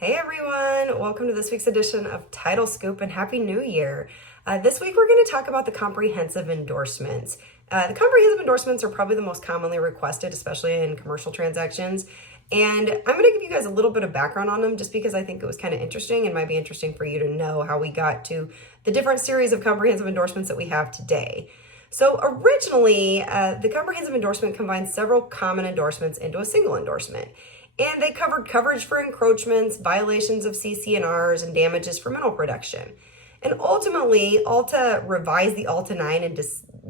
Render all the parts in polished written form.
Hey everyone, welcome to this week's edition of Title Scoop and Happy New Year. This week we're going to talk about the comprehensive endorsements. The comprehensive endorsements are probably the most commonly requested, especially in commercial transactions. And I'm going to give you guys a little bit of background on them just because I think it was kind of interesting and might be interesting for you to know how we got to the different series of comprehensive endorsements that we have today. So originally, the comprehensive endorsement combined several common endorsements into a single endorsement. And they covered coverage for encroachments, violations of CC&Rs, and damages for mineral production. And ultimately, Alta revised the Alta 9 into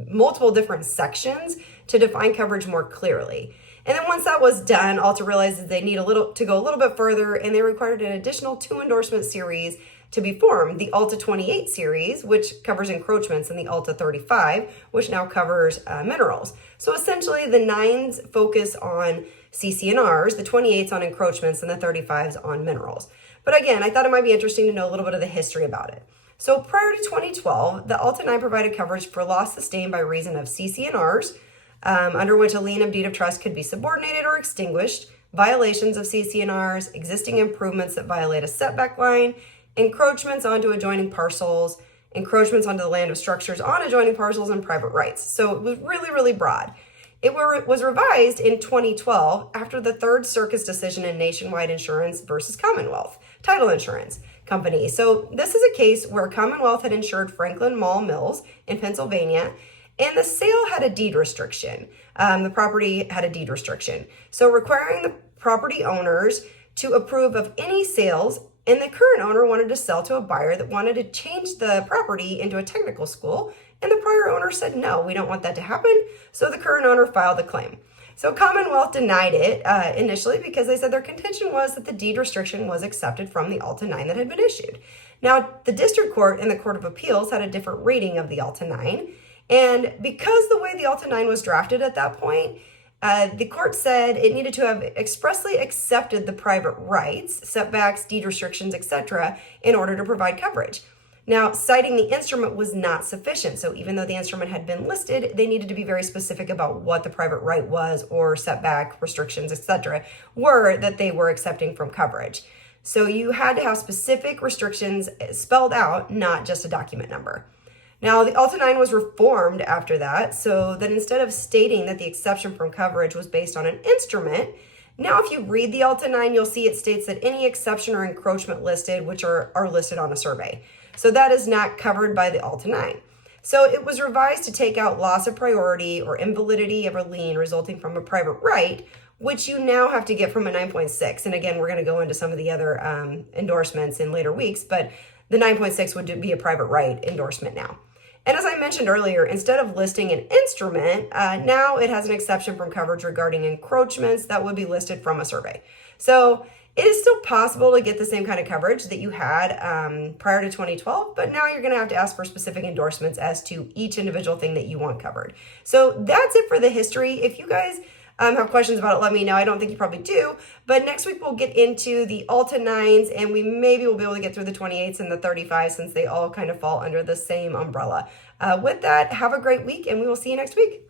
multiple different sections to define coverage more clearly. And then once that was done, Alta realized that they need to go a little bit further, and they required an additional 2 endorsement series to be formed, the Alta 28 series, which covers encroachments, and the Alta 35, which now covers minerals. So essentially, the 9s focus on CC&Rs, the 28s on encroachments, and the 35s on minerals. But again, I thought it might be interesting to know a little bit of the history about it. So prior to 2012, the Alta 9 provided coverage for loss sustained by reason of CC&Rs, under which a lien of deed of trust could be subordinated or extinguished, violations of CC&Rs, existing improvements that violate a setback line, encroachments onto adjoining parcels, encroachments onto the land of structures on adjoining parcels, and private rights. So it was really, really broad. It was revised in 2012 after the Third Circuit's decision in Nationwide Insurance versus Commonwealth Title Insurance Company. So this is a case where Commonwealth had insured Franklin Mall Mills in Pennsylvania, and the sale had a deed restriction. The property had a deed restriction. So requiring the property owners to approve of any sales, and the current owner wanted to sell to a buyer that wanted to change the property into a technical school, and the prior owner said, no, we don't want that to happen. So the current owner filed a claim. So Commonwealth denied it initially because they said their contention was that the deed restriction was accepted from the Alta 9 that had been issued. Now, the district court and the Court of Appeals had a different reading of the Alta 9. And because the way the Alta 9 was drafted at that point, the court said it needed to have expressly accepted the private rights, setbacks, deed restrictions, etc., in order to provide coverage. Now, citing the instrument was not sufficient. So even though the instrument had been listed, they needed to be very specific about what the private right was or setback restrictions, etc., were that they were accepting from coverage. So you had to have specific restrictions spelled out, not just a document number. Now, the Alta 9 was reformed after that, so that instead of stating that the exception from coverage was based on an instrument, now if you read the Alta 9, you'll see it states that any exception or encroachment listed, which are listed on a survey. So that is not covered by the Alta 9. So it was revised to take out loss of priority or invalidity of a lien resulting from a private right, which you now have to get from a 9.6. And again, we're going to go into some of the other endorsements in later weeks, but the 9.6 would be a private right endorsement now. And as I mentioned earlier, instead of listing an instrument, now it has an exception from coverage regarding encroachments that would be listed from a survey. So it is still possible to get the same kind of coverage that you had prior to 2012, but now you're going to have to ask for specific endorsements as to each individual thing that you want covered. So that's it for the history. If you guys have questions about it, let me know. I don't think you probably do, but next week we'll get into the Alta 9s, and we maybe will be able to get through the 28s and the 35s since they all kind of fall under the same umbrella. With that, have a great week, and we will see you next week.